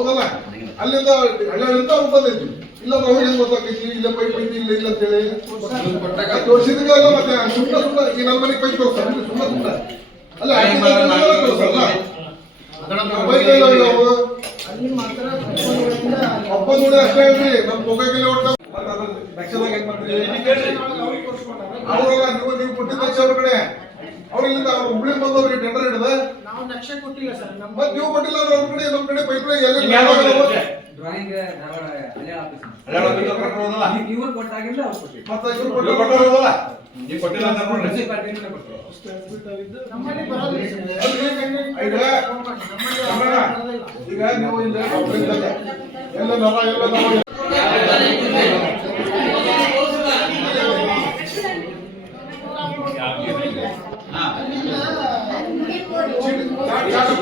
ಹೌದಲ್ಲ? ಅಲ್ಲಿಂದ ಹಳ್ಳಿಯಿಂದ ಅವ್ರು ಬಂದೈತಿ ಇಲ್ಲ ನಾವು ಗೊತ್ತಾಗೈತಿ ಇಲ್ಲ ಪೈಪ್ ಐತಿ ಇಲ್ಲ ಇಲ್ಲ ಅಂತೇಳಿ ತೋರಿಸಿದ್ರಲ್ಲ ಮತ್ತೆ ಸುಮ್ಮನೆ ಸುಮ್ಮನೆ ಈ ನಮ್ಮ ಮನೆಗೆ ಪೈಪ್ ಹೋಗ್ತಾರೆ ಸುಮ್ಮನೆ ಸುಮ್ಮನೆ ಅಲ್ಲ ಒಬ್ಬ ನೋಡಿ ಅಷ್ಟೇ ಹೇಳ್ರಿ ನಮ್ ಮಾಡ್ತೀರಿ ಅವ್ರಲ್ಲ ನೀವು ನೀವು ಕೊಟ್ಟಿದ್ದ ಕಡೆ. ಅವ್ರಿಂದ ಅವರು ಹುಬ್ಳಿ ಬಂದವ್ರಿಗೆ ಟೆಂಡರ್ ಹಿಡಿದ ನಾವು ನಕ್ಷೆ ಕೊಟ್ಟಿಲ್ಲ ಸರ್ ನಮ್ಮ ನೀವು ಕೊಟ್ಟಿಲ್ಲ ಅಂದ್ರೆ ಅವ್ರ ಕಡೆ ನಮ್ಮ ಕಡೆ ಪೈಪ್ ಲೈನ್ ಎಲ್ಲಿ ಡ್ರಾಯಿಂಗ್? ಇವ್ರು ಕೊಟ್ಟಾಗಿಲ್ಲ ಅವ್ರು ಕೊಟ್ಟಿಲ್ಲ. ಮತ್ತೆ ಇವ್ರು ಕೊಟ್ಟಿರೋದಲ್ಲ? ನೀವು ಕೊಟ್ಟಿಲ್ಲ ಅಂತ ಕೊಟ್ಟರು ನಮ್ಮಲ್ಲಿ ಬರೋದಿಲ್ಲ ಈಗ ನೀವು ಇಲ್ಲ ಎಲ್ಲ ನರ ಎಲ್ಲ ನರ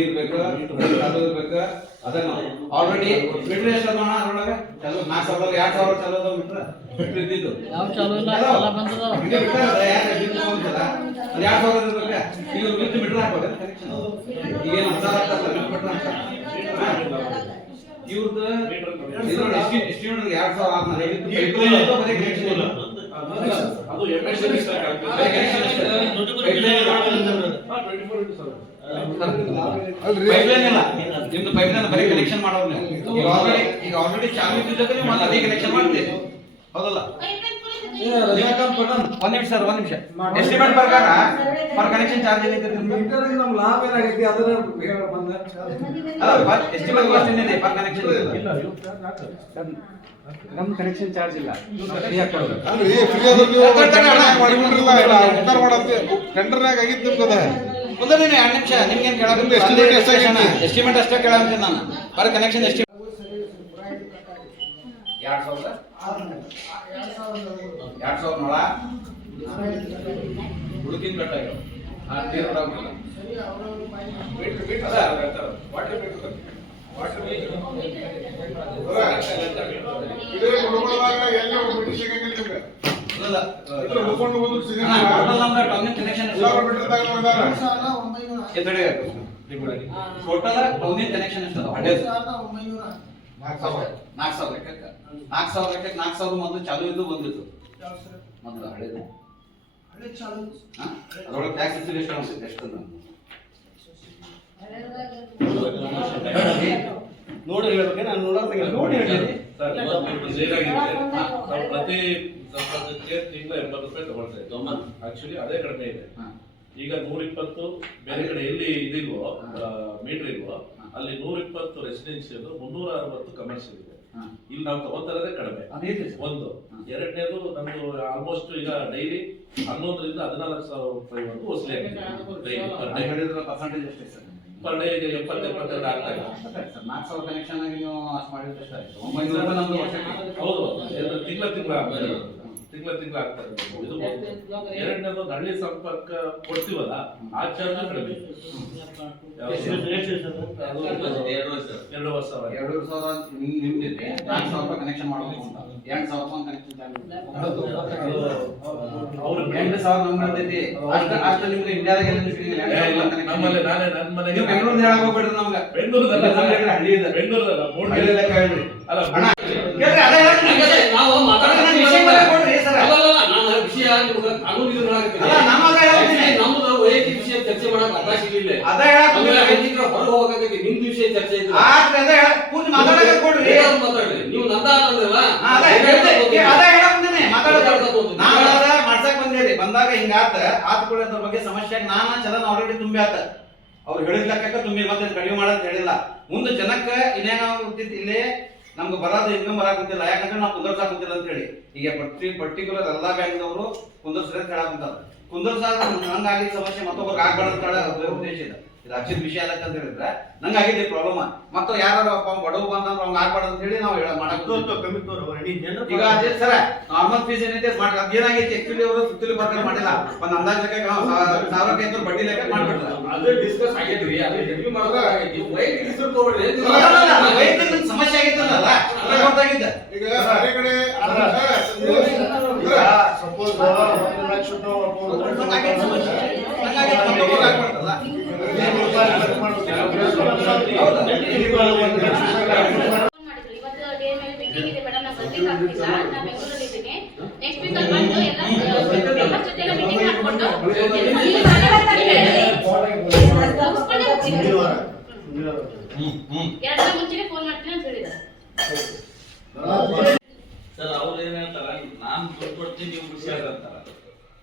ಇರ್ಬೇಕು ಚಾಲು ಇರ್ಬೇಕು ಅದನ್ನ ಆಲ್ರೆಡಿ ಮೀಟರ್ ಎಷ್ಟು ಅದ ಅಣ್ಣ ಅದ್ರೊಳಗೆ. ಚಲೋ ನಾಲ್ಕು ಸಾವಿರ ಎರಡು ಸಾವಿರ ಚಲೋ ಅದಾವ ಮೀಟರ್ ಮೀಟರ್ ಇದ್ದಿದ್ದು. ಯಾವ ಚಲೋ ಇಲ್ಲ. ಎಲ್ಲ ಬಂದದ. ಹಿಂಗೆ ಬಿಟ್ಟಾರ ಅದ? ಅದ್ ಸಾವಿರ ಇರ್ಬೇಕು? ಈಗ ಬಿಟ್ಟು ಮೀಟರ್ ಹಾಕೋದು ಕನೆಕ್ಷನ್ ಈಗೇನು ಹತ್ತಾರು ಮೀಟರ್. ಇವ್ರದ್ದು ಎಸ್ಟಿಮೇಟ್ ಎರಡ್ ಸಾವಿರ ಆದ್ಮೇಲೆ. ಅದು ಎಂ ಎಸ್ ಎಲ್ ಬರೀ connection ಅಷ್ಟೇ. Pipe line ಇಲ್ಲ. ಬರೀ ಕನೆಕ್ಷನ್ ಮಾಡೋದು. ಈಗ ಆಲ್ರೆಡಿ ಈಗ ಆಲ್ರೆಡಿ ಚಾಲು ಇದ್ದಿದ್ದಕ್ಕೆ ನೀವು ಮತ್ತೆ ಅದೇ ಕನೆಕ್ಷನ್ ಮಾಡ್ತೀರಿ. ಹೌದಲ್ಲ? ಒಂದ್ ನಿಮಿಷ ಸರ್ ಒಂದ್ ನಿಮಿಷ. ಎಸ್ಟಿಮೇಟ್ ಪ್ರಕಾರ ಪರ್ ಕನೆಕ್ಷನ್ ಚಾರ್ಜ್ ಏನಿದೆ ಮೀಟರ್ ನಮ್ ಲಾಭ ಏನಾಗೈತಿ ಅದರ ಹೇಳ ಬಂದ ಎಸ್ಟಿಮೇಟ್ ಕಾಸ್ಟ್ ಏನಿದೆ ಪರ್ ಕನೆಕ್ಷನ್ ನಮ್ ಕನೆಕ್ಷನ್ ಚಾರ್ಜ್ ಇಲ್ಲ. ಫ್ರೀ ಅಲ್ರಿ ನೀವು ಮಾಡತ್ತೆ. ಟೆಂಡರ್ನಾಗ ಆಗಿತ್ತು ನಿಮ್ದು ಅದ ಕುಂದ್ರದೇನೆ ಎರಡು ನಿಮಿಷ ನಿಮ್ಗೇನು ಎಷ್ಟಾಗೈತಿ? ಎಸ್ಟಿಮೇಟ್ ಅಷ್ಟೇ ಕೇಳಂತೀನಿ ನಾನು. ಪರ್ ಕನೆಕ್ಷನ್ ಎಸ್ಟಿಮೇಟ್ ಎರಡು ಸಾವಿರ ಎರಡು ಸಾವಿರ ನೋಡ ಹುಡುಕಿನ ಕಟ್ಟಾಗ ಆ ನೀರು ಹೊರಗಿಲ್ಲ ಇದೇ ಗುರುಗಳಾಗ ಎಲ್ಲ ಬಿಟ್ಟು ಟೋಟಲ್ ಟೌನಿನ ಕನೆಕ್ಷನ್ ಎಷ್ಟು ನಾಲ್ಕು ಸಾವಿರ. ಲೆಕ್ಕಕ್ಕೆ. ನಾಲ್ಕು ಸಾವಿರ ನಾಲ್ಕು ಸಾವಿರ ಮೊದಲು ಚಾಲು ಇದ್ದು ಬಂದಿತ್ತು? ಮೊದಲು ಹಳೇದು. ಹಳೆ? ಅದ್ರೊಳಗೆ ಟ್ಯಾಕ್ಸ್ ಎಷ್ಟು ಅನ್ಸುತ್ತೆ ಎಷ್ಟು ಅಂತ? ನೋಡಿ ಹೇಳ್ಬೇಕು ನಾನು ನೋಡೋದಾಗ ನೋಡಿ ಹೇಳಿ. ಪ್ರತಿ ಸಂಸದಕ್ಕೆ ತಿಂಗಳ ಎಂಬತ್ತು ರೂಪಾಯಿ ತಗೊಳ್ತಾ ಇದ್ದೆ ಆಕ್ಚುಲಿ ಅದೇ ಕಡಿಮೆ ಇದೆ. ಈಗ ನೂರ ಇಪ್ಪತ್ತು ಬೇರೆ ಕಡೆ ಎಲ್ಲಿ ಇದಿಲ್ವೋ ಮೀಟರ್ ಇಲ್ವೋ ಅಲ್ಲಿ ನೂರಿಪ್ಪತ್ತು ರೆಸಿಡೆನ್ಸಿಯಲ್ ಮುನ್ನೂರ ಅರವತ್ತು ಕಮರ್ಷಿಯಲ್ ಇದೆ. ಇಲ್ಲಿ ನಾವು ತಗೋತಾ ಇರೋದೇ ಕಡಿಮೆ ಒಂದು. ಎರಡನೇದು ನಮ್ದು ಆಲ್ಮೋಸ್ಟ್ ಈಗ ಡೈಲಿ ಹನ್ನೊಂದರಿಂದ ಹದಿನಾಲ್ಕು ಸಾವಿರ ರೂಪಾಯಿ ವಸೂಲಿ ಆಗಿದೆ ಎಪ್ಪತ್ತು ಎಪ್ಪತ್ತೆರಡು ಆಗ್ತಾ ಇದೆ ನಾಲ್ಕು ಸಾವಿರ ಕನೆಕ್ಷನ್ ಆಗಿ ನೀವು ಅಷ್ಟು ಮಾಡಿದ್ರೆ ಎಷ್ಟು ಆಯ್ತು? ಒಂಬೈನೂರು ರೂಪಾಯಿ ನಮ್ದು ವರ್ಷಕ್ಕೆ. ಹೌದು ತಿಂಗಳ ತಿಂಗಳ ತಿಂಗಳ ತಿಂಗಳ ಆಗ್ತಾ ಇದೆ ಇದು ಒಂದು. ಎರಡನೇದು ಹಳ್ಳಿ ಸಂಪರ್ಕ ಕೊಡ್ತೀವಲ್ಲ ಆ ಚಾರ್ಜ್ ಕಡಿಮೆ ಎರಡು ವರ್ಷ ಎರಡು ಸಾವಿರ ನಿಮ್- ನಿಮ್ದಿದೆ. ನಾಲ್ಕು ಸಾವಿರ ರೂಪಾಯಿ ಕನೆಕ್ಷನ್ ಮಾಡಬೇಕು ಅಂತ. ಎಂಟು ಸಾವಿರ ರೂಪಾಯಿ ಎಂಟು ಬರ್ತೈತಿ. ಅಷ್ಟು ಅಷ್ಟು ನಿಮ್ಗೆ ಇಂಡಿಯಾದಾಗ ನಮ್ಮಲ್ಲಿ ನಾನೇ ನನ್ನ ಮನೆಗೆ ನೀವು ಬೆಂಗಳೂರಿಂದ ಹೇಳಕ್ ಹೋಗ್ಬೇಡ್ರಿ ಬೆಂಗಳೂರಲ್ಲ ನಮ್ಮ ಕಡೆ ಹಳ್ಳಿ ಇದೆ. ಬೆಂಗಳೂರಲ್ಲ ಮೂರು ಹಳ್ಳಿ ಲೆಕ್ಕ ಹೇಳ್ರಿ. ಅಲ್ಲ ಅಣ್ಣ, ಕೇಳ್ರಿ, ಅದೇ ನಾವು ಮಾತಾಡೋದು ಅದನ್ನ ವಿಷಯ ಕೊಡ್ರಿ ಸರ್. ಅಲ್ಲ, ಅಲ್ಲ, ನಾನು ವಿಷಯ ನಿಮ್ಗೆ ಕಾನೂನು ಇದು ಹೇಳಾಕತ್ತೀನಿ. ಅಲ್ಲ, ನಮ್ಮ ಅದೇ ಹೇಳ್ತೀನಿ. ನಮ್ದು ವೈಯಕ್ತಿಕ ವಿಷಯ ಚರ್ಚೆ ಮಾಡಕ್ ಅವಕಾಶ ಇಲ್ಲ. ಅದೇ ಹೊರಗೆ ಹೋಗಕ್ಕೆ ನಿಮ್ದು ವಿಷಯ ಚರ್ಚೆ ಇದೆ ಆತ್ರಿ, ಅದೇ ಹೇಳ- ಪೂರ್ತಿ ಮಾತಾಡಕ್ಕೆ ಕೊಡ್ರಿ. ಮಾಡ್ಸಕ್ ಬಂದೇರಿ ಬಂದಾಗ ಹಿಂಗಾತ ಆತ್ ಕೂಡ ಅದ್ರ ಬಗ್ಗೆ ಸಮಸ್ಯೆ ನಾನು ಚಲನ ಆಲ್ರೆಡಿ ತುಂಬಿ ಆತ. ಅವ್ರು ಹೇಳಿದ ಲೆಕ್ಕಕ್ಕ ತುಂಬಿ ಮತ್ತೆ ಕಡಿಮೆ ಮಾಡಂತ ಹೇಳಿಲ್ಲ. ಮುಂದೆ ಜನಕ್ಕ ಇನ್ನೇನಾಗ್ತಿತ್ತು ಇಲ್ಲಿ ನಮ್ಗೆ ಬರೋದು ಇನ್ಕಮ್ ಬರಾಕುಂತಿಲ್ಲ ಯಾಕಂದ್ರೆ ನಾವು ಕುಂದರ್ಸಾಕ್ ಕುಂತಿಲ್ಲ ಅಂತ ಹೇಳಿ. ಈಗ ಪರ್ಟಿ ಪರ್ಟಿಕ್ಯುಲರ್ ಎಲ್ಲಾ ಬ್ಯಾಂಕ್ನವರು ಕುಂದರ್ಸ್ರೆ ಹೇಳಾಕುಂತಾರ ಕುಂದರ್ಸಾಕ ಹಂಗಾಗಿ ಸಮಸ್ಯೆ ಮತ್ತೊಬ್ಬರಿಗೆ ಆಗ್ಬಾರ್ದು ಅಂತ ಹೇಳೋ ಉದ್ದೇಶ ಇದೆ ಇದು ವಿಷಯ ಅಲ್ಲ ಅಂತ ಹೇಳಿದ್ರೆ ನಂಗೆ ಆಗಿದೆ ಪ್ರಾಬ್ಲಮ್ ಮತ್ತೆ ಯಾರು ಬಡವ ಬಂದ್ರೆ ಅವ್ನು ಆಗ್ಬಾರ್ದು ಅಂತ ಹೇಳಿ ನಾವು ಹೇಳ ಮಾಡಕ್ ಈಗ ಅದೇ ಸರ ನಾರ್ಮಲ್ ಫೀಸ್ ಏನೈತೆ ಮಾಡಿ ಅದೇನಾಗೈತೆ ಆಕ್ಚುಲಿ ಅವರು ಸುತ್ತಲೂ ಬರ್ತಾರೆ ಮಾಡಿಲ್ಲ. ಒಂದ್ ಅಂದಾಜ್ ಲೆಕ್ಕ ಸಾವಿರ ಐದು ಬಡ್ಡಿ ಲೆಕ್ಕ ಮಾಡ್ಬಿಡ್ತಾರೆ ಅದು ಡಿಸ್ಕಸ್ ಆಗೈತ್ರಿ ಅದು ರಿವ್ಯೂ ಮಾಡೋದಾಗೈತಿ ವೈಟ್ ತಗೊಳ್ಳಿ ವೈದ್ಯರ ಸಮಸ್ಯೆ ಆಗಿತ್ತಲ್ಲ ಗೊತ್ತಾಗಿದ್ದ ಈಗ ಬೇರೆ ಕಡೆ ಸಪೋಸ್ ಒಂದು ಲಕ್ಷ ಹಂಗಾಗಿ ಸರ್ ಅವ್ರು ಏನ್ ಹೇಳ್ತಾರ? ನಾನ್ ದುಡ್ಡು ಕೊಡ್ತೀನಿ ನೀವು ಖುಷಿ ಆಗಂತಾರ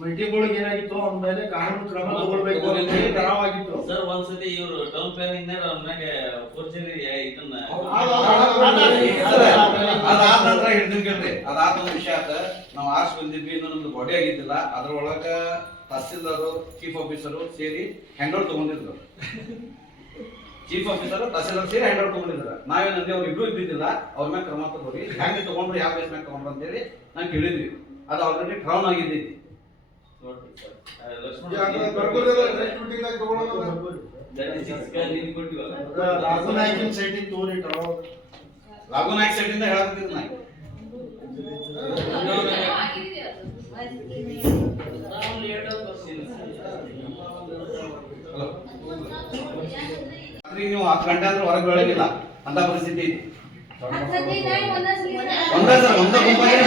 ಮಲ್ಟಿಪಲ್ಗೆ ಏನಾಗಿತ್ತು ಅವ್ನ ಮೇಲೆ ಕಾನೂನು ಕ್ರಮ ತಗೊಳ್ಬೇಕು ಅಂತ ಹೇಳಿ ಕರಾವಾಗಿತ್ತು. ಸರ್ ಒಂದ್ಸತಿ ಇವರು ಡೌನ್ ಪ್ಲಾನಿಂಗ್ ಅವ್ರನ್ನಾಗ ಫೋರ್ಚುನರಿ ಇದನ್ನ ಅದಾದ ನಂತರ ಹಿಡಿದಿನ್ ಕೇಳ್ರಿ. ಅದಾದ ಒಂದು ವಿಷಯ ಆತ ನಾವು ಆರ್ಸ್ ಬಂದಿದ್ವಿ ಇನ್ನೂ ನಮ್ದು ಬಾಡಿ ಆಗಿದ್ದಿಲ್ಲ. ಅದ್ರೊಳಗ ತಹಸೀಲ್ದಾರು ಚೀಫ್ ಆಫೀಸರು ಸೇರಿ ಹ್ಯಾಂಡ್ ಓವರ್ ತಗೊಂಡಿದ್ರು. ಚೀಫ್ ಆಫೀಸರ್ ತಹಸೀಲ್ದಾರ್ ಸೇರಿ ಹ್ಯಾಂಡ್ ಓವರ್ ತಗೊಂಡಿದ್ರು ನಾವೇನಂದ್ರೆ ಅವ್ರು ಇಬ್ರು ಇದ್ದಿದ್ದಿಲ್ಲ. ಅವ್ರ ಮೇಲೆ ಕ್ರಮ ತಗೋರಿ ಹೆಂಗೆ ತಗೊಂಡ್ರು ಯಾವ ಬೇಸ್ ಮ್ಯಾಗ ತಗೊಂಡ್ರು ಅಂತೇಳಿ ನಾನು ಕೇಳಿದ್ವಿ. ಅದು ಆಲ್ರೆಡಿ ಕ್ರೌನ್ ಆಗಿದ್ದೈತಿ ನೋಡ್ರಿ ಸರ್ ಲಕ್ಷ್ಮಣ ನೀನ್ ಕೊಟ್ಟಿವಲ್ಲ ರಾಘು ನಾಯ್ಕಿನ ತೋರಿ ರಾಘು ನಾಯ್ಕ್ ಸೈಡ್ ಇಂದ ಹೇಳಕತ್ತಿದ್ ನಾ ನೀವು ಹತ್ತು ಗಂಟೆ ಅಂದ್ರೆ ಹೊರಗೆ ಬೆಳಗಿಲ್ಲ ಅಂತ ಪರಿಸ್ಥಿತಿ ಒಂದೇ ಸರ್ ಒಂದೇ ಗುಂಪಾಗಿನೇ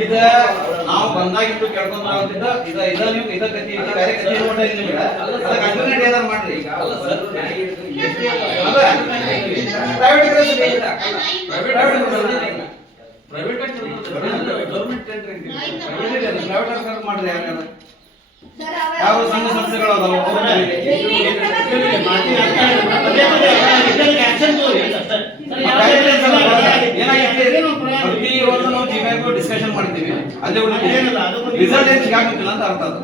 ಇದ ನಾವು ಬಂದಾಗಿಟ್ಟು ಕೇಳ್ಕೊಂಡ್ ಬರೋದ್ರಿಂದ ಇದ ಇದ ನೀವು ಇದ ಗತಿ ಇದ ಬೇರೆ ನಿಮ್ಗೆ ಮಾಡ್ರಿ ಪ್ರೈವೇಟ್ ಗೌರ್ಮೆಂಟ್ ಮಾಡ್ರಿ ಯಾರ್ಯಾರು ಯಾವ ಸಂಘ ಸಂಸ್ಥೆಗಳು ಅದಾವ ಪ್ರತಿ ಒಂದು ನಾವು ಜಿಮ್ಯಾಗ್ ಡಿಸ್ಕಷನ್ ಮಾಡ್ತೀವಿ. ಅದೇ ರಿಸಲ್ಟ್ ಏನ್ ಸಿಗಾಕಿಲ್ಲ ಅಂತ ಅರ್ಥ ಅದು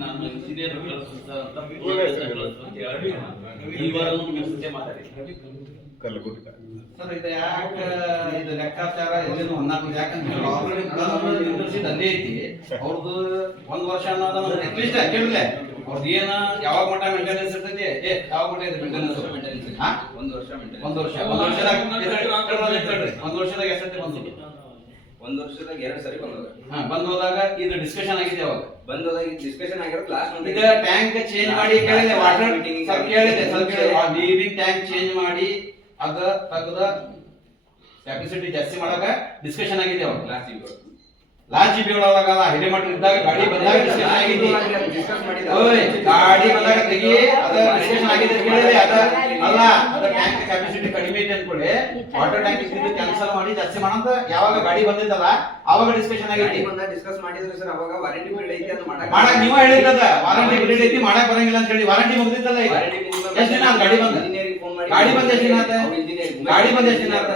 ನಾನು ಇಂಜಿನಿಯರ್ ಮಾತಾಡಿ. ಸರ್ ಇದು ಯಾಕೆ ಇದು ಲೆಕ್ಕಾಚಾರ ಎಲ್ಲೇನು ಹೊಂದಾಣಿಕೆ ಯಾಕಂದ್ರೆ ಆಲ್ರೆಡಿ ನಿರ್ದೇಶಿತ ಅಲ್ಲೇ ಐತಿ. ಅವ್ರದ್ದು ಒಂದ್ ವರ್ಷ ಅನ್ನೋದು ಅಟ್ಲೀಸ್ಟ್ ಕೇಳಿಲ್ಲ ಅವ್ರದ್ದು ಏನ ಯಾವಾಗ ಮಟ್ಟ ಮೇಂಟೆನೆನ್ಸ್ ಇರ್ತೈತಿ? ಏ ಯಾವಾಗ ಮಟ್ಟ ಇದೆ ಮೇಂಟೆನೆನ್ಸ್ ಒಂದ್ ವರ್ಷ ಮೆಂಟೇನ್ ಒಂದ್ ವರ್ಷ ಒಂದ್ ವರ್ಷದಾಗ ಒಂದ್ ವರ್ಷದಾಗ ಎಷ್ಟಂತೆ ಬಂದು ಒಂದ್ ವರ್ಷದಾಗ ಎರಡ್ ಸರಿ ಬಂದದ. ಹಾ ಬಂದ್ ಹೋದಾಗ ಇದು ಡಿಸ್ಕಷನ್ ಆಗಿದೆ ಅವಾಗ ಬಂದದಾಗ ಡಿಸ್ಕಷನ್ ಆಗಿರೋದು ಲಾಸ್ಟ್ ಈಗ ಟ್ಯಾಂಕ್ ಚೇಂಜ್ ಮಾಡಿ ಕೇಳಿದೆ ವಾಟರ್ ಸ್ವಲ್ಪ ಕೇಳಿದೆ ಸ್ವಲ್ಪ ನೀರಿನ ಟ್ಯಾಂಕ್ ಚೇಂಜ್ ಮಾಡಿ ಅದ ತಗದ ಕೆಪಾಸಿಟಿ ಜಾಸ್ತಿ ಮಾಡಕ ಡಿಸ್ಕಷನ್ ಆಗಿದೆ ಅವಾಗ ಲಾಸ್ಟ್ ಲಾಸ್ಟ್ ಬಿ ಹಿರಿಯ ಹಿರೇಮಠ ಇದ್ದಾಗ ಗಾಡಿ ಬಂದಾಗ ಡಿಸ್ಕಷನ್ ಆಗಿದೆ. ಡಿಸ್ಕಸ್ ಓಯ್ ಗಾಡಿ ಬಂದಾಗ ತೆಗಿ ಅದ ಡಿಸ್ಕಷನ್ ಆಗಿದೆ ಅದ ಅಲ್ಲ ಅದ ಟ್ಯಾಂಕ್ ಕೆಪಾಸಿಟಿ ಕಡಿಮೆ ಇದೆ ಅನ್ಕೊಳ್ಳಿ ವಾಟರ್ ಟ್ಯಾಂಕ್ ಇದ್ದಿದ್ದು ಕ್ಯಾನ್ಸಲ್ ಮಾಡಿ ಜಾಸ್ತಿ ಮಾಡಂತ ಯಾವಾಗ ಗಾಡಿ ಬಂದಿದ್ದಲ್ಲ ಅವಾಗ ಡಿಸ್ಕಷನ್ ಆಗೈತಿ. ಡಿಸ್ಕಸ್ ಮಾಡಿದ್ರೆ ಸರ್ ಅವಾಗ ವಾರಂಟಿ ಪೀರಿಯಡ್ ಐತಿ ಅಂತ ಮಾಡಕ್ ನೀವ ಹೇಳಿದ್ದದ ವಾರಂಟಿ ಪೀರಿಯಡ್ ಐತಿ ಮಾಡಕ್ ಬರಂಗಿಲ್ಲ ಅಂತ ಹೇಳಿ ವಾರಂಟಿ ಮುಗಿದಿದ್ದಲ್ಲ ಈಗ. ಎಷ್ಟ್ ದಿನ ಗಾಡಿ ಬಂದ? ಗಾಡಿ ಬಂದ ಎಷ್ಟ್ ದಿನ ಆತ? ಗಾಡಿ ಬಂದ ಎಷ್ಟ್ ದಿನ ಆತ?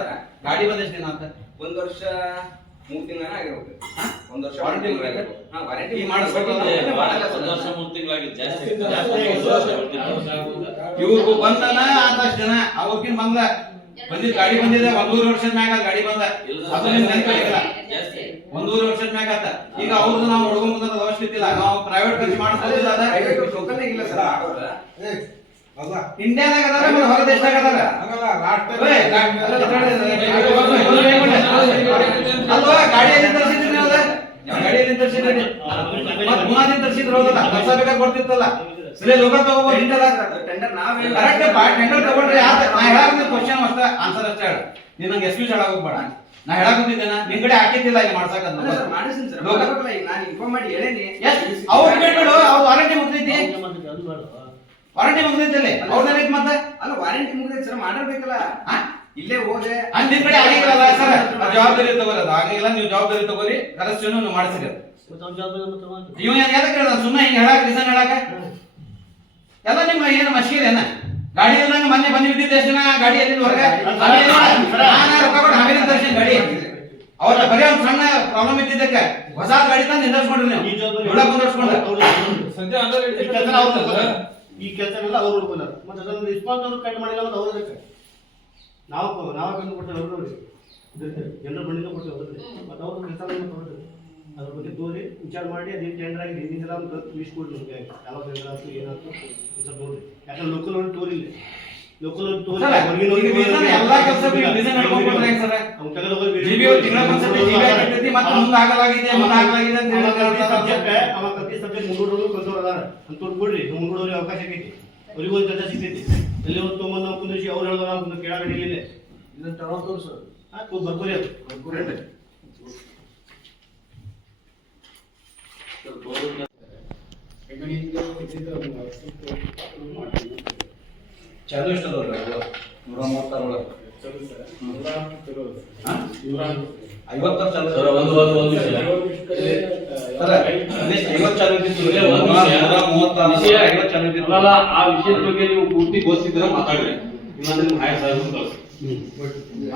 ಗಾಡಿ ಬಂದ ಎಷ್ಟ್ ದಿನ ಆತ? ಒಂದ್ ವರ್ಷ ಮೂರ್ ತಿಂಗಳ ಆಗಿರ್ಬೇಕು. ಒಂದ್ ವರ್ಷ? ಹಾ ವಾರಂಟಿ ಮೂರ್ ತಿಂಗಳಾಗಿ ಜಾಸ್ತಿ ಇವ್ರಿಗೂ ಬಂದನ ಆದಷ್ಟು ಜನ ಅವ್ರಿಗಿನ್ ಬಂದ. ಬಂದಿದ್ ಗಾಡಿ ಬಂದಿದೆ ಒಂದೂವರೆ ವರ್ಷದ ಮ್ಯಾಗ ಗಾಡಿ ಬಂದ. ಅದು ನಿಮ್ ಒಂದೂವರೆ ವರ್ಷದ ಮ್ಯಾಗ ಆತ. ಈಗ ಅವ್ರದ್ದು ನಾವು ಹುಡುಗಂಬುದ ಅವಶ್ಯಕತೆ ಇಲ್ಲ. ನಾವು ಪ್ರೈವೇಟ್ ಖರ್ಚು ಮಾಡಿಸ್ಬೋದಿಲ್ಲ ಅದ. ಟೋಕನ್ ಇಲ್ಲ ಸರ್ ಇಂಡಿಯಾದಾಗ ಅದಾರ ಹೊರ ದೇಶದಾಗ ಅದಾರ? ಹಂಗಲ್ಲ ಲಾಸ್ಟ್ ಓಯ್, ಗಾ- ಅಲ್ವಾ ಗಾಡಿಯಲ್ಲಿ ತರಿಸಿದ್ರಿ ಮತ್ ಹೋಗಲ್ಲ ಕಸ ಲೋಕ ತಗೋಬೋದು ಇಂಟಲ್ಲ ಟೆಂಡರ್ ನಾವೇ ಕರೆಕ್ಟ್ ಟೆಂಡರ್ ತಗೊಂಡ್ರೆ ಆತ ನಾ ಹೇಳಾಕ ಕ್ವಶನ್ ಅಷ್ಟ ಆನ್ಸರ್ ಅಷ್ಟೇ ಹೇಳ. ನೀನ್ ನಂಗೆ ಎಕ್ಸ್ಕ್ಯೂಸ್ ಹೇಳಕ್ ಹೋಗ್ಬೇಡ. ನಾ ಹೇಳಕ್ ಬಂದಿದ್ದೇನ ನಿನ್ ಕಡೆ ಹಾಕಿದ್ದಿಲ್ಲ ಈಗ ಮಾಡ್ಸಕ್ ಸರ್ ಸರ್. ಲೋಕ- ನಾನು ಇನ್ಫಾರ್ಮ್ ಮಾಡಿ ಹೇಳೇನಿ. ಎಸ್ ಅವ್ರು ಬಿಟ್ಬಿಡು ಅವ್ರು ವಾರಂಟಿ ಮುಗ್ದೈತಿ. ಅದು ಬೇಡ. ವಾರಂಟಿ ಮುಗ್ದೈತಲ್ಲಿ ಅವ್ರದ್ದು ಮತ್ತೆ? ಅಲ್ಲ ವಾರಂಟಿ ಮುಗಿದೈತೆ ಸರ್ ಮಾಡಿರ್ಬೇಕಲ್ಲ? ಇಲ್ಲೇ ಹೋದೆ. ಅಲ್ಲಿ ನಿಮ್ ಕಡೆ ಆಗಿಲ್ಲ ಸರ್ ಜವಾಬ್ದಾರಿ ತಗೋರಿ ಅದು. ಆಗಿಲ್ಲ ನೀವು ಜವಾಬ್ದಾರಿ ತಗೋರಿ ನೀವು ಮಾಡಿಸಿರಿ ಇವ ಯಾಕೆ ಸುಮ್ಮನೆ ಹಿಂಗೆ ಹೇಳಕ್ ರೀಸನ್ ಹೇಳಕ ಎಲ್ಲ ನಿಮ್ಮ ಏನು ಮಶೀರ್ ಏನ? ಗಾಡಿ ಇಲ್ದಂಗ ಮೊನ್ನೆ ಬಂದು ಬಿದ್ದಿದ್ದ ಎಷ್ಟು ಜನ ಗಾಡಿ ಎಲ್ಲಿ ಹೊರಗೆ? ರೊಕ್ಕ ಕೊಟ್ಟು ಹಾಗೆ ತರ್ಸಿ ಗಾಡಿ? ಅವ್ರ ಬರೀ ಒಂದು ಸಣ್ಣ ಪ್ರಾಬ್ಲಮ್ ಇದ್ದಿದ್ದಕ್ಕೆ ಹೊಸ ಗಾಡಿ ತಂದು ನಿಂದರ್ಸ್ಕೊಂಡ್ರಿ ನೀವು. ಸಂಜೆ ಅಂದ್ರೆ ಈ ಕೆಲಸ ಅವ್ರು ಕೆಲಸನೆಲ್ಲ ಅವ್ರು ಮತ್ತೆ ಅದನ್ನ ರೆಸ್ಪಾನ್ಸ್ ಅವ್ರು ಕಟ್ ಮಾಡಿಲ್ಲ ಮತ್ತೆ ಅವ್ರ ಅದಕ್ಕೆ. ನಾವು ನಾವು ಕಂಡು ಕೊಟ್ಟೆ ಅವ್ರು ಜನರು ಕೊಟ್ಟೆ ಕೊಟ್ಟರೆ ಮತ್ತೆ ಅವ್ರ ಕೆಲಸ ಕೊಡ್ತಾರೆ ಅದ್ರ ಬಗ್ಗೆ ತೋರಿ ವಿಚಾರ ಮಾಡಿ ಅದೇನು ಟೆಂಡರ್ ಆಗಿದೆ. ಏನಿಲ್ಲ ಅಂತ ಲಿಸ್ಟ್ ಕೊಡಿ ನಮಗೆ. ಯಾವ ಟೆಂಡರ್ ಆಯ್ತು ಏನಾಯ್ತು ಒಂದ್ ಸ್ವಲ್ಪ ನೋಡ್ರಿ ಯಾಕಂದ್ರೆ ಲೋಕಲ್ ಅವ್ರು ತೋರಿಲ್ಲ. ಲೋಕಲ್ ಅವ್ರು ತೋರಿ ಸರ್, ಹೊರಗಿನ ಎಲ್ಲಾ ಸರ್? ಅವ್ನು ಅವ್ರು ಅವ ಹೇಳ್ತಾರೆ ಸಬ್ಜೆಕ್ಟ್ ಮುಂದೂಡೋರು ಕಲ್ತವ್ರು ಅದಾರ. ಅಂತವ್ರು ಕೊಡ್ರಿ ಮುಂಗೂಡೋರಿಗೆ ಅವಕಾಶ ಐತಿ. ಅವ್ರಿಗೂ ಒಂದು ಕೆಲಸ ಸಿಗ್ತೈತಿ. ಎಲ್ಲಿ ಒಂದು ತೊಗೊಂಡು ನಾವು ಕುಂದಿಸಿ ಅವ್ರು ಹೇಳಿದ್ರು ನಾವು ಕುಂದು ಕೆಳಗಡೆ ಇಲ್ಲ. ಇದನ್ನ ತಗೊಂಡು ತೋರ್ಸು. ಹಾಕು ಬರ್ಕೋರಿ ಅದು. ಬರ್ಕೊಡ್ರಿ. ಚಾಲು ಎಷ್ಟು ಅದಾವ್ರಿ ಅವು? ನೂರ ಮೂವತ್ತಾರು ಒಳಗೆ ಐವತ್ತಾರು ಚಾಲು ಸರ್, ಒಂದು- ಒಂದು- ಒಂದು ಸರ್, ಅಟ್ಲೀಸ್ಟ್ ಐವತ್ತು ಚಾಲು ಇದ್ದಿತ್ತು. ನೂರ ಮೂವತ್ತಾರು ವಿಷಯ ಐವತ್ತು ಚಾಲು ಇದ್ದಿತ್ತು ಅಲ್ಲಲ್ಲ, ಆ ವಿಷಯದ ಬಗ್ಗೆ ನೀವು ಪೂರ್ತಿ ಗೋಚಿದ್ರೆ ಮಾತಾಡ್ರಿ ಇಲ್ಲಾಂದ್ರೆ ಹಾಯ್ ಕಳ್ಸಿ.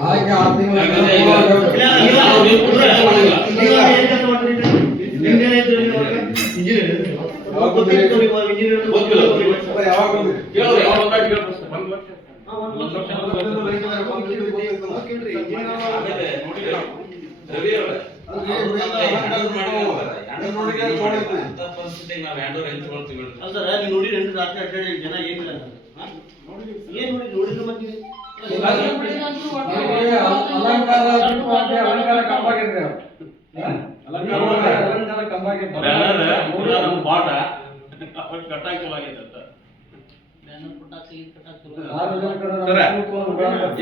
ಹಾಗೆ ಆ ತಿಂಗಳು ಅಲಂಕಾರ ಅಲಂಕಾರ ಕಮ್ಮಾಗಿದ್ರಿ ಬಾಟ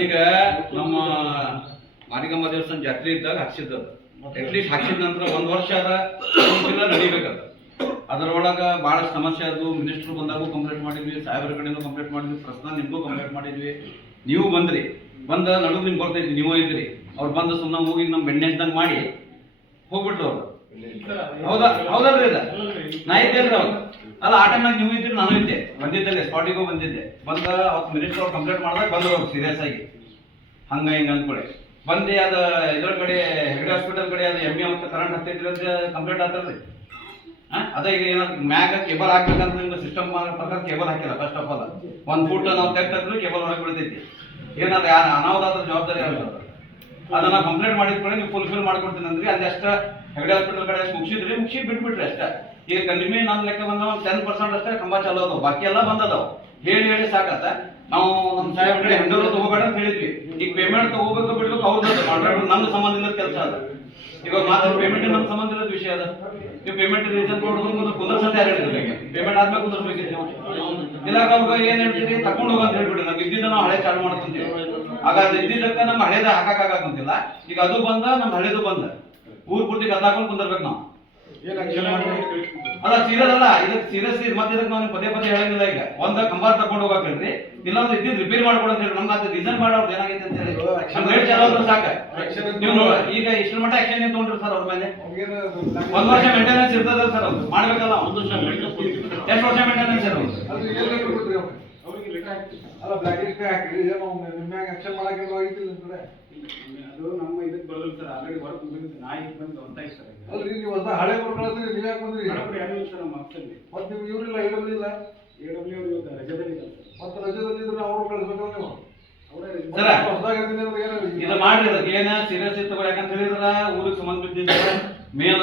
ಈಗ ನಮ್ಮ ಮಾರಿಕಮ್ಮ ದೇವಸ್ಥಾನ ಜಾತ್ರೆ ಇದ್ದಾಗ ಹಾಕ್ಸಿದ್ದು ಅಟ್ಲೀಸ್ಟ್ ಹಾಕ್ಸಿದ ನಂತರ ಒಂದ್ ವರ್ಷ ಅದ ನಡಿಬೇಕದ. ಅದರೊಳಗ ಬಹಳ ಸಮಸ್ಯೆ ಅದು ಮಿನಿಸ್ಟರ್ ಬಂದಾಗೂ ಕಂಪ್ಲೇಂಟ್ ಮಾಡಿದ್ವಿ. ಸಾಹೇಬ್ರ ಕಡೆನೂ ಕಂಪ್ಲೇಂಟ್ ಮಾಡಿದ್ವಿ. ಪ್ರಶ್ನ ನಿಮ್ಗೂ ಕಂಪ್ಲೇಂಟ್ ಮಾಡಿದ್ವಿ. ನೀವು ಬಂದ್ರಿ. ಬಂದ ನಡುವ್ ನಿಮ್ಗೆ ಬರ್ತೈತಿ ನೀವು ಇದ್ರಿ. ಅವ್ರು ಬಂದು ಸುಮ್ಮನೆ ಹೋಗಿ ನಮ್ಮ ಬೆಣ್ಣೆ ಇದ್ದಂಗೆ ಮಾಡಿ ಹೋಗ್ಬಿಟ್ರು ಅವ್ರು. ಹೌದಾ? ಹೌದಲ್ರಿ ಇಲ್ಲ ನಾ ಇದ್ದೇನ್ರಿ ಅವಾಗ ಅಲ್ಲ ಆ ಟೈಮ್ನಾಗ ನೀವು ಇದ್ರಿ ನಾನು ಇದ್ದೆ. ಬಂದಿದ್ದೆ ಸ್ಪಾಟಿಗೂ ಬಂದಿದ್ದೆ. ಬಂದ ಅವತ್ತು ಮಿನಿಸ್ಟರ್ ಅವ್ರು ಕಂಪ್ಲೇಂಟ್ ಮಾಡಿದಾಗ ಬಂದ್ರು ಅವ್ರು ಸೀರಿಯಸ್ ಆಗಿ. ಹಂಗ ಹಿಂಗ ಅಂದ್ಕೊಳ್ಳಿ ಬಂದು ಅದ ಇದ್ರ ಕಡೆ ಹೆಗಡೆ ಹಾಸ್ಪಿಟಲ್ ಕಡೆ ಅದು ಎಮ್ಮೆ ಅವತ್ತು ಕರೆಂಟ್ ಹತ್ತಿದ್ರೆ ಅಂತ ಕಂಪ್ಲೇಂಟ್ ಆತಲ್ರಿ. ಹಾ? ಅದ ಈಗ ಏನಾದ್ರು ಮ್ಯಾಗ ಕೇಬಲ್ ಹಾಕ್ಬೇಕಂತ ನಿಮ್ಗೆ ಸಿಸ್ಟಮ್ ಪ್ರಕಾರ ಕೇಬಲ್ ಹಾಕಿಲ್ಲ ಫಸ್ಟ್ ಆಫ್ ಆಲ್ ಒಂದು ಫುಟ್ ನಾವು ತೆಗ್ದ್ರೆ ಕೇಬಲ್ ಹೊರಗೆ ಬಿಡ್ತೈತಿ ಏನಾದ್ರು ಯಾರು ಅನಾಹುತ ಜವಾಬ್ದಾರಿ ಯಾರು ಅದನ್ನ ಕಂಪ್ಲೇಂಟ್ ಮಾಡಿದ ಕೂಡ ನೀವು ಫುಲ್ಫಿಲ್ ಮಾಡ್ಕೊಡ್ತೀನಿ ಅಂದ್ರಿ ಅಷ್ಟ ಹೆಗಡೆ ಹಾಸ್ಪಿಟಲ್ ಕಡೆ ಮುಗಿಸಿದ್ರಿ, ಮುಗಿಸಿ ಬಿಟ್ಬಿಟ್ರಿ ಅಷ್ಟ. ಈಗ ಕಡಿಮೆ ನನ್ನ ಲೆಕ್ಕ ಬಂದ ಟೆನ್ ಪರ್ಸೆಂಟ್ ಅಷ್ಟೇ ಕಂಬ ಚಲೋ ಅದಾವ ಬಾಕಿ ಎಲ್ಲ ಬಂದದಾವ. ಹೇಳಿ ಹೇಳಿ ಸಾಕತ್ತ. ನಾವು ನಮ್ಮ ಸಾಹೇಬ್ ಕಡೆ ಹೆಂಡರು ತಗೋಬೇಡ ಅಂತ ಹೇಳಿದ್ವಿ. ಈಗ ಪೇಮೆಂಟ್ ತಗೋಬೇಕು ಬಿಡ್ಬೇಕು ಅವ್ರದ್ದು ಕಾಂಟ್ರಾಕ್ಟ್ ನಮ್ಮ ಸಂಬಂಧ ಇಲ್ಲದ ಕೆಲಸ ಅದ. ಇವಾಗ ಮಾತ್ರ ಪೇಮೆಂಟ್ ನಮ್ಮ ಸಂಬಂಧ ಇಲ್ಲದ ವಿಷಯ ಅದ. ನೀವು ಪೇಮೆಂಟ್ ರೀಸನ್ ಕೊಡೋದು ಮೊದಲು ಕುಂದರ್ಸಂತ ಯಾರು ಹೇಳಿದ್ರಿ ಪೇಮೆಂಟ್ ಆದ್ಮೇಲೆ ಕುಂದರ್ಸ್ಬೇಕಿತ್ತು ಅವ್ರಿಗೆ ಏನ್ ಹೇಳ್ತೀರಿ? ತಕೊಂಡು ಹೋಗ ಅಂತ ಹೇಳ್ಬಿಡಿ. ನಾವು ಇದ್ದಿದ್ದ ನಾವು ಹಳೆ ಚಾಲು ಮಾಡ್ಕೊಂತೀವಿ ಅದು ಇದ್ದಿದ್ದಕ್ಕ ನಮ್ಮ ಹಳೇದ ಹಾಕಕ್ಕಾಗಂತಿಲ್ಲ ಈಗ ಅದು ಬಂದ, ನಮ್ಮ ಹಳೇದು ಬಂದ. ಊರ್ ಪೂರ್ತಿ ಕದ್ದಾಕೊಂಡು ಕುಂದರ್ಬೇಕು ನಾವು? ಅಲ್ಲ ಸೀರಿಯಸ್ ಅಲ್ಲ ಇದಕ್ಕೆ ಸೀರಿಯಸ್ ಮತ್ತೆ ಇದಕ್ಕೆ ನಾವು ಪದೇ ಪದೇ ಹೇಳಂಗಿಲ್ಲ ಈಗ. ಒಂದ ಕಂಬಾರ್ ತಗೊಂಡು ಹೇಳ್ರಿ ಇಲ್ಲಾಂದ್ರೆ ಇದ್ದಿದ್ ರಿಪೇರಿ ಮಾಡ್ಕೊಡು ಅಂತ ಹೇಳಿ ನಮ್ಗೆ ರೀಸನ್ ಮಾಡೋದು ಏನಾಗೈತೆ ಅಂತ ಹೇಳಿ. ನಮ್ ಸಾಕ. ನೀವು ಈಗ ಇಷ್ಟು ಮಟ್ಟ ಆಕ್ಷನ್ ಏನ್ ತಗೊಂಡ್ರಿ ಸರ್ ಅವ್ರ ಮೇಲೆ. ಒಂದ್ ವರ್ಷ ಮೇಂಟೆನೆನ್ಸ್ ಇರ್ತದ ಸರ್ ಅವ್ರು ಮಾಡ್ಬೇಕಲ್ಲ ಒಂದು ವರ್ಷ. ಎಷ್ಟು ವರ್ಷ ಮೇಂಟೆನೆನ್ಸ್ ಇರೋದು ಅಲ್ಲ ಬ್ಲಾಕ್ ಲಿಸ್ಟ್ ಹಾಕಿರಿ. ಏನೋ ನಿಮ್ಮ್ಯಾಗ ಆಕ್ಷನ್ ಮಾಡಕ್ಕೆ ಆಗಿತ್ತಿಲ್ಲ ಅದು ನಮ್ಮ ಇದಕ್ಕೆ ಬರಲ್ಲ ಸರ್. ಆಲ್ರೆಡಿ ವರ್ಕ್ ನಾ ನಾಯಿ ಬಂದು ಹೊಂಟಾಗಿ ಸರ್ ಅಲ್ಲ ಅಲ್ರಿ ನೀವು ಹೊಸ ಹಳೆ ಕೊಡ್ಕೊಳತ್ತೀರಿ ನೀವು ಯಾಕೆ ಬಂದ್ರಿ? ಯಾರು ಸರ್ ನಮ್ಮ ಆಫೀಸಲ್ಲಿ ಮತ್ತೆ ನೀವು ಇವ್ರಿಲ್ಲ ಇವ್ರಿಲ್ಲ ಇಲ್ಲ? ಎ ಡಬ್ಲ್ಯೂ ಅವ್ರು ಇವತ್ತು ರಜದಲ್ಲಿ ಮತ್ತೆ ರಜದಲ್ಲಿ ಇದ್ರೆ ಅವ್ರು ಕಳಿಸ್ಬೇಕಲ್ಲ ನೀವು? ಇದು ಮಾಡ್ರಿ ಅದಕ್ಕೆ ಏನ ಸೀರಿಯಸ್ ಇತ್ತು ಯಾಕಂತ ಹೇಳಿದ್ರ ಊರಿಗೆ ಸಂಬಂಧ ಬಿದ್ದಿದ್ದ ಮೇನ್